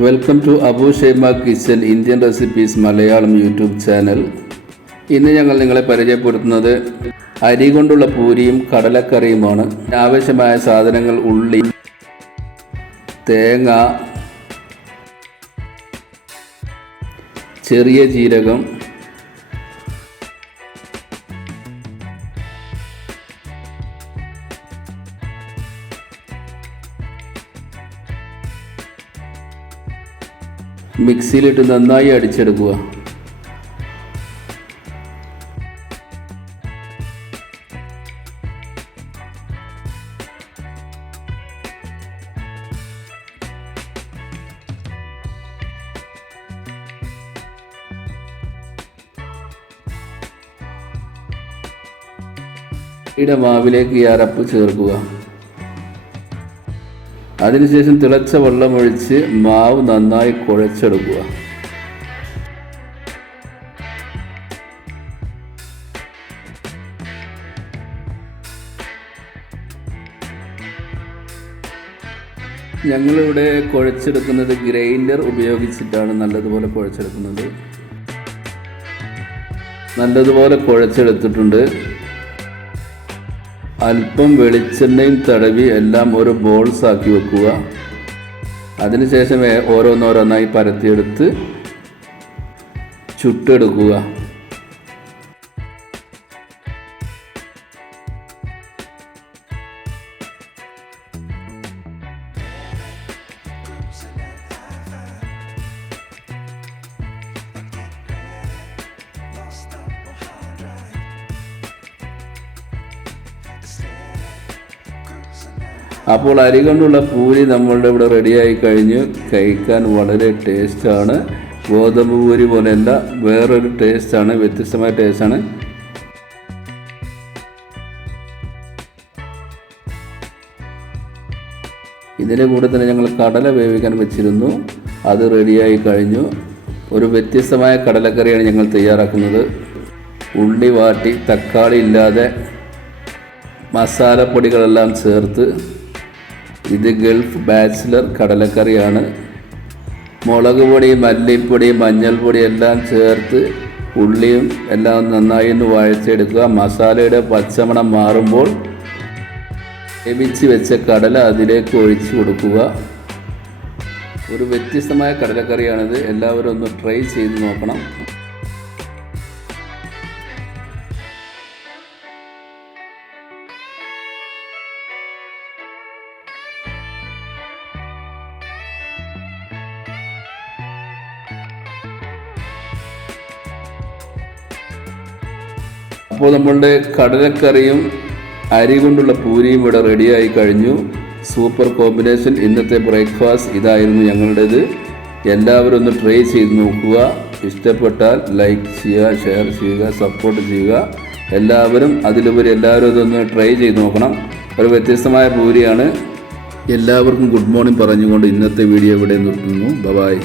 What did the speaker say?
Welcome to Abu Shaima kitchen Indian recipes Malayalam YouTube channel. ഇന്ന് ഞങ്ങൾ നിങ്ങളെ പരിചയപ്പെടുത്തുന്നത് അരി കൊണ്ടുള്ള പൂരിയും കടലക്കറിയുമാണ്. ആവശ്യമായ സാധനങ്ങൾ: ഉള്ളി, തേങ്ങ, ചെറിയ ജീരകം, മിക്സിയിലിട്ട് നന്നായി അടിച്ചെടുക്കുക. മാവിലേക്ക് ഈ അരപ്പ് ചേർക്കുക. അതിനുശേഷം തിളച്ച വെള്ളമൊഴിച്ച് മാവ് നന്നായി കുഴച്ചെടുക്കുക. ഞങ്ങളിവിടെ കുഴച്ചെടുക്കുന്നത് ഗ്രൈൻഡർ ഉപയോഗിച്ചിട്ടാണ് നല്ലതുപോലെ കുഴച്ചെടുക്കുന്നത്. നല്ലതുപോലെ കുഴച്ചെടുത്തിട്ടുണ്ട്. അല്പം വെളിച്ചെണ്ണയും തടവി എല്ലാം ഒരു ബോൾസ് ആക്കി വെക്കുക. അതിനുശേഷം ഓരോന്നോരോന്നായി പരത്തിയെടുത്ത് ചുട്ടെടുക്കുക. അപ്പോൾ അരി കൊണ്ടുള്ള പൂരി നമ്മളുടെ ഇവിടെ റെഡിയായി കഴിഞ്ഞു. കഴിക്കാൻ വളരെ ടേസ്റ്റാണ്. ഗോതമ്പ് പൂരി പോലെയല്ല, വേറൊരു ടേസ്റ്റാണ്, വ്യത്യസ്തമായ ടേസ്റ്റാണ്. ഇതിൻ്റെ കൂടെ തന്നെ ഞങ്ങൾ കടല വേവിക്കാൻ വെച്ചിരുന്നു. അത് റെഡിയായി കഴിഞ്ഞു. ഒരു വ്യത്യസ്തമായ കടലക്കറിയാണ് ഞങ്ങൾ തയ്യാറാക്കുന്നത്. ഉള്ളി വാട്ടി തക്കാളി ഇല്ലാതെ മസാലപ്പൊടികളെല്ലാം ചേർത്ത്. ഇത് ഗൾഫ് ബാച്ചിലർ കടലക്കറിയാണ്. മുളക് പൊടി, മല്ലിപ്പൊടി, മഞ്ഞൾപ്പൊടി എല്ലാം ചേർത്ത് ഉള്ളിയും എല്ലാം നന്നായി ഒന്ന് വഴച്ചെടുക്കുക. മസാലയുടെ പച്ചമണം മാറുമ്പോൾ വേവിച്ച് വെച്ച കടല അതിലേക്ക് ഒഴിച്ച് കൊടുക്കുക. ഒരു വ്യത്യസ്തമായ കടലക്കറിയാണിത്. എല്ലാവരും ഒന്ന് ട്രൈ ചെയ്ത് നോക്കണം. അപ്പോൾ നമ്മളുടെ കടലക്കറിയും അരി കൊണ്ടുള്ള പൂരിയും ഇവിടെ റെഡിയായി കഴിഞ്ഞു. Super combination. ഇന്നത്തെ ബ്രേക്ക്ഫാസ്റ്റ് ഇതായിരുന്നു ഞങ്ങളുടേത്. എല്ലാവരും ഒന്ന് ട്രൈ ചെയ്ത് നോക്കുക. ഇഷ്ടപ്പെട്ടാൽ ലൈക്ക് ചെയ്യുക, ഷെയർ ചെയ്യുക, സപ്പോർട്ട് ചെയ്യുക. എല്ലാവരും ഇതൊന്ന് ട്രൈ ചെയ്ത് നോക്കണം. ഒരു വ്യത്യസ്തമായ പൂരിയാണ്. എല്ലാവർക്കും ഗുഡ് മോർണിംഗ് പറഞ്ഞുകൊണ്ട് ഇന്നത്തെ വീഡിയോ ഇവിടെ നിർത്തുന്നു. ബൈ.